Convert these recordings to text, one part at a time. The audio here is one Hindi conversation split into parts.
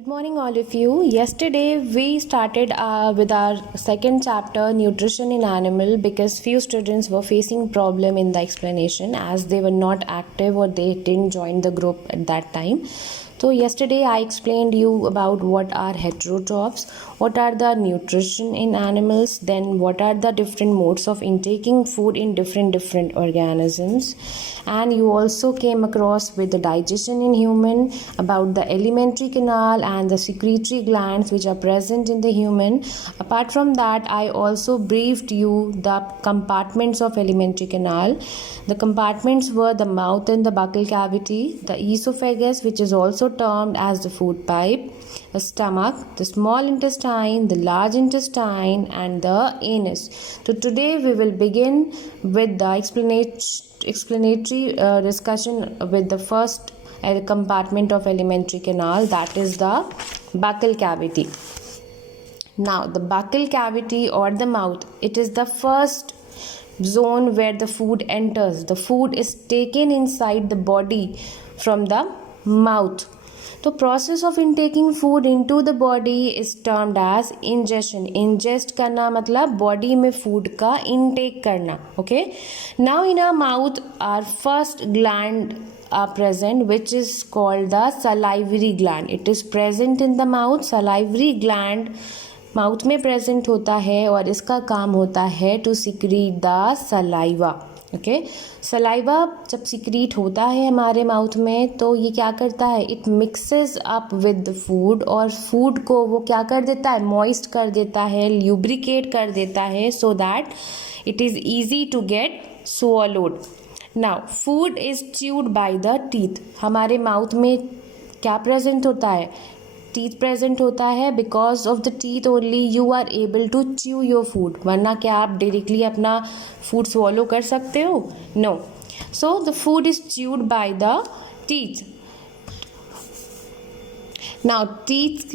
Good morning, all of you. Yesterday we started with our second chapter, nutrition in animal, because few students were facing problem in the explanation as they were not active or they didn't join the group at that time. So yesterday I explained you about what are heterotrophs, what are the nutrition in animals, then what are the different modes of intaking food in different organisms, and you also came across with the digestion in human, about the alimentary canal and the secretory glands which are present in the human. Apart from that, I also briefed you the compartments of alimentary canal. The compartments were the mouth and the buccal cavity, the esophagus, which is also termed as the food pipe, the stomach, the small intestine, the large intestine, and the anus. So today we will begin with the explanatory discussion with the first compartment of alimentary canal, that is the buccal cavity. Now the buccal cavity or the mouth, it is the first zone where the food enters. The food is taken inside the body from the mouth. The process of intaking food into the body is termed as ingestion. Ingest करना मतलब body में food का intake करना. Okay. Now in our mouth, our first gland are present, which is called the salivary gland. It is present in the mouth. Salivary gland mouth में प्रेजेंट होता है और इसका काम होता है to secrete the saliva. Okay, saliva जब सिक्रीट होता है हमारे माउथ में तो ये क्या करता है, it mixes up with the food और फूड को वो क्या कर देता है, मॉइस्ट कर देता है, ल्यूब्रिकेट कर देता है, so that it is easy to get swallowed. Now food is chewed by the teeth. हमारे माउथ में क्या प्रेजेंट होता है, टीथ प्रेजेंट होता है. Because of the teeth only you are able to chew your food, वरना क्या आप डायरेक्टली अपना फूड स्वॉलो कर सकते हो, no. So the food is chewed by the teeth. Now teeth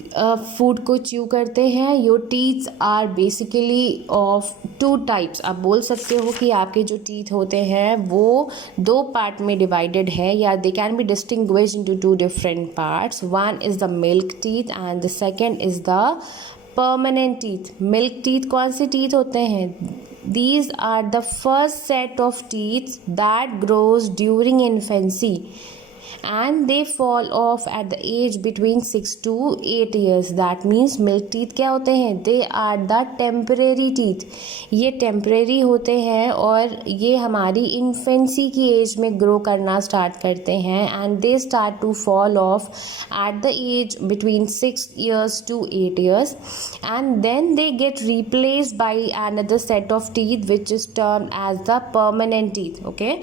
food को च्यू करते हैं. Your teeth are basically of two types. आप बोल सकते हो कि आपके जो टीथ होते हैं वो दो पार्ट में डिवाइडेड है, या they can be distinguished into two different parts. One is the milk teeth and the second is the permanent teeth. Milk teeth कौन से टीथ होते हैं, these are the first set of teeth that grows during infancy and they fall off at the age between 6 to 8 years. That means milk teeth क्या होते हैं, they are the temporary teeth. ये temporary होते हैं और ये हमारी infancy की age में grow करना start करते हैं and they start to fall off at the age between 6 years to 8 years and then they get replaced by another set of teeth which is termed as the permanent teeth. Okay,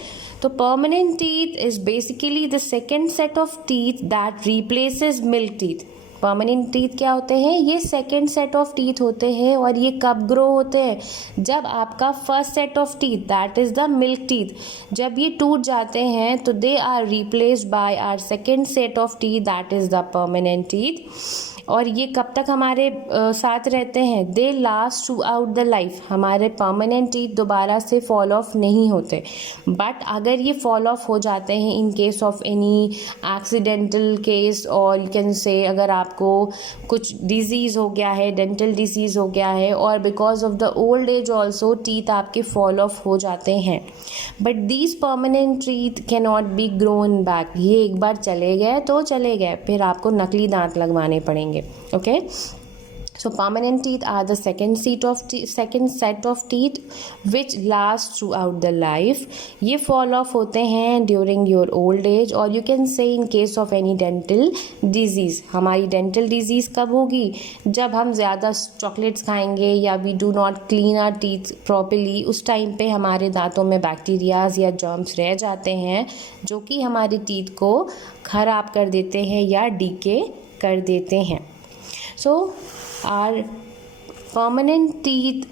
so permanent teeth is basically the second set of teeth that replaces milk teeth. Permanent teeth क्या होते हैं, ये सेकेंड सेट ऑफ टीथ होते हैं और ये कब ग्रो होते हैं, जब आपका first set of teeth that is the milk teeth जब ये टूट जाते हैं तो they are replaced by our second set of teeth that is the permanent teeth. और ये कब तक हमारे साथ रहते हैं, they last throughout the life. हमारे परमानेंट टीथ दोबारा से फॉल ऑफ नहीं होते, बट अगर ये फॉल ऑफ हो जाते हैं in case of any accidental case और यू कैन से अगर आपको कुछ डिजीज़ हो गया है, डेंटल डिजीज़ हो गया है और because of the old age also teeth आपके फॉल ऑफ हो जाते हैं. But these permanent teeth can not be grown back. ये एक बार चले गए तो चले गए, फिर आपको नकली दांत लगवाने पड़ेंगे. Okay, so permanent teeth are the second set of teeth which last throughout the life. ये fall off होते हैं during your old age or you can say in case of any dental disease. हमारी dental disease कब होगी, जब हम ज़्यादा चॉकलेट्स खाएंगे या we do not clean our teeth properly. उस टाइम पे हमारे दांतों में बैक्टीरियाज या जर्म्स रह जाते हैं जो कि हमारे टीथ को ख़राब कर देते हैं या डीके कर देते हैं. So our permanent teeth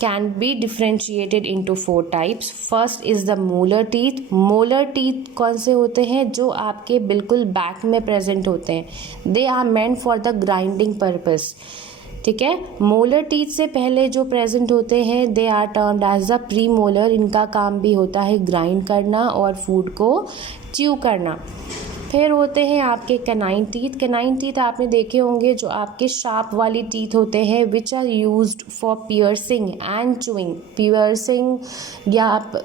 can be differentiated into 4 types. First is the molar teeth. molar teeth कौन से होते हैं, जो आपके बिल्कुल बैक में प्रेजेंट होते हैं. They are meant for the grinding purpose. ठीक है, मोलर टीथ से पहले जो प्रेजेंट होते हैं they are termed as the premolar. इनका काम भी होता है ग्राइंड करना और फूड को च्यू करना. फिर होते हैं आपके कैनाइन टीथ। कैनाइन टीथ आपने देखे होंगे, जो आपके शार्प वाली टीथ होते हैं, which are used for piercing and chewing. Piercing या आप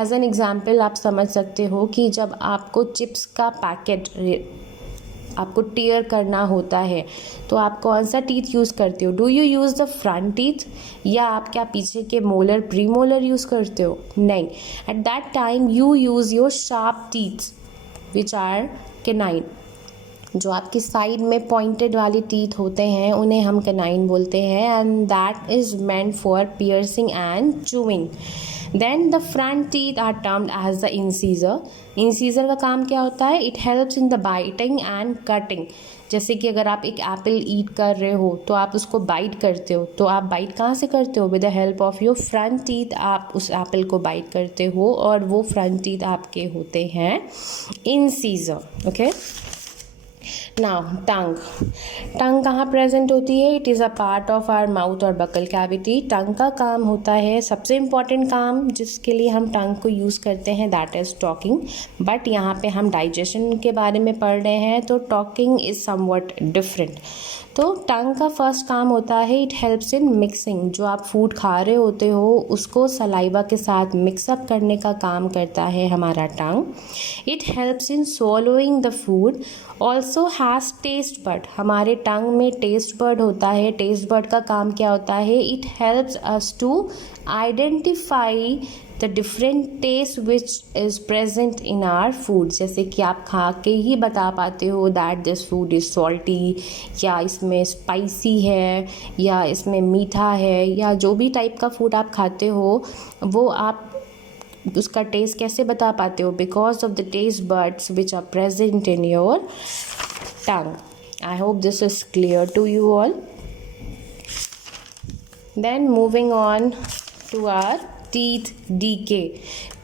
एज एन एग्जाम्पल आप समझ सकते हो कि जब आपको चिप्स का पैकेट आपको टीयर करना होता है तो आप कौन सा टीथ यूज़ करते हो? Do you use the front teeth या आप क्या पीछे के मोलर प्रीमोलर यूज़ करते हो? नहीं, at that time you use your sharp teeth which are canine. जो आपकी साइड में पॉइंटेड वाले टीथ होते हैं उन्हें हम कैनाइन बोलते हैं, and that is meant for piercing and chewing. Then the front teeth are termed as the incisor. Incisor का काम क्या होता है? It helps in the biting and cutting. जैसे कि अगर आप एक एप्पल ईट कर रहे हो तो आप उसको बाइट करते हो, तो आप बाइट कहाँ से करते हो? With the help of your front teeth आप उस एप्पल को बाइट करते हो, और वो फ्रंट टीथ आपके होते हैं incisor. Okay, now tongue. Tongue कहाँ प्रेजेंट होती है? It is a part of our mouth और बकल कैविटी। टंग का काम होता है, सबसे इम्पॉर्टेंट काम जिसके लिए हम टंग को यूज़ करते हैं, दैट इज़ टॉकिंग। बट यहाँ पे हम डाइजेशन के बारे में पढ़ रहे हैं, तो टॉकिंग इज़ समवट डिफरेंट। तो टंग का फर्स्ट काम होता है, इट हेल्प्स इन मिक्सिंग। जो आप फूड खा रहे होते हो उसको सलाइवा के साथ मिक्सअप करने का काम करता है हमारा tongue. It helps in swallowing the food. Also has taste bud. हमारे टंग में टेस्ट बड होता है। टेस्ट बड का काम क्या होता है? It helps us to identify the different taste which is present in our food. जैसे कि आप खा के ही बता पाते हो that this food is salty, या इसमें स्पाइसी है, या इसमें मीठा है, या जो भी टाइप का फूड आप खाते हो वो आप उसका टेस्ट कैसे बता पाते हो? Because of the taste buds which are present in your tongue. I hope this is clear to you all. Then moving on to our teeth decay.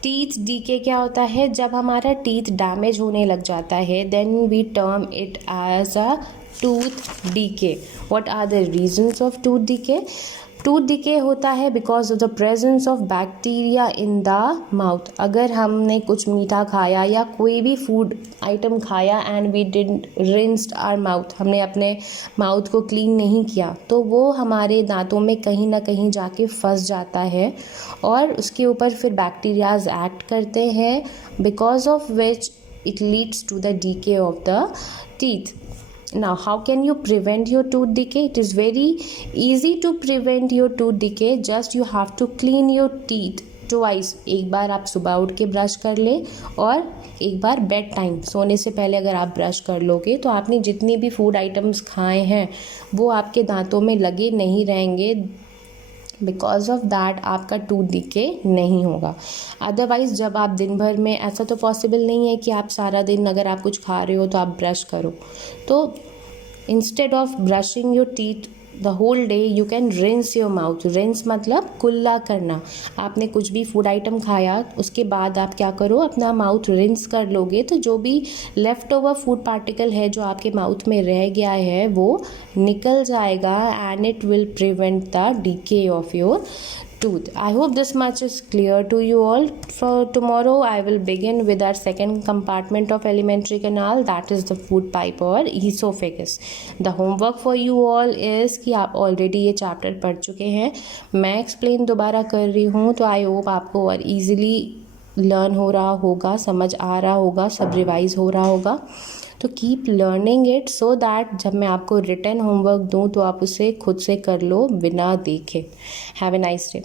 Teeth decay क्या होता है? जब हमारा टीथ डैमेज होने लग जाता है, then we term it as a tooth decay. What are the reasons of tooth decay? Tooth decay होता है because of the presence of bacteria in the mouth. अगर हमने कुछ मीठा खाया या कोई भी फूड आइटम खाया and we didn't rinsed our mouth, हमने अपने माउथ को क्लीन नहीं किया, तो वो हमारे दांतों में कहीं ना कहीं जाके फंस जाता है और उसके ऊपर फिर बैक्टीरियाज एक्ट करते हैं, because of which it leads to the decay of the teeth. Now how can you prevent your tooth decay? It is very easy to prevent your tooth decay. Just you have to clean your teeth twice. एक बार आप सुबह उठ के ब्रश कर ले और एक बार बेड टाइम सोने से पहले अगर आप ब्रश कर लोगे तो आपने जितनी भी फूड आइटम्स खाए हैं वो आपके दांतों में लगे नहीं रहेंगे। बिकॉज ऑफ दैट आपका टूथ डिके नहीं होगा। अदरवाइज़ जब आप दिन भर में, ऐसा तो पॉसिबल नहीं है कि आप सारा दिन अगर आप कुछ खा रहे हो तो आप ब्रश करो, तो instead of brushing your teeth the whole day you can rinse your mouth. Rinse मतलब कुल्ला करना। आपने कुछ भी फूड आइटम खाया उसके बाद आप क्या करो, अपना माउथ रिंस कर लोगे तो जो भी लेफ्ट ओवर फूड पार्टिकल है जो आपके माउथ में रह गया है वो निकल जाएगा and it will prevent the decay of your tooth. I hope this much is clear to you all. For tomorrow I will begin with our second compartment of alimentary canal, that is the food pipe or esophagus. The homework for you all is कि आप already ये chapter पढ़ चुके हैं, मैं explain दोबारा कर रही हूँ, तो I hope आपको और easily learn हो रहा होगा, समझ आ रहा होगा, सब रिवाइज हो रहा होगा। तो keep learning it so that जब मैं आपको रिटन होमवर्क दूँ तो आप उसे खुद से कर लो बिना देखे। Have a nice day.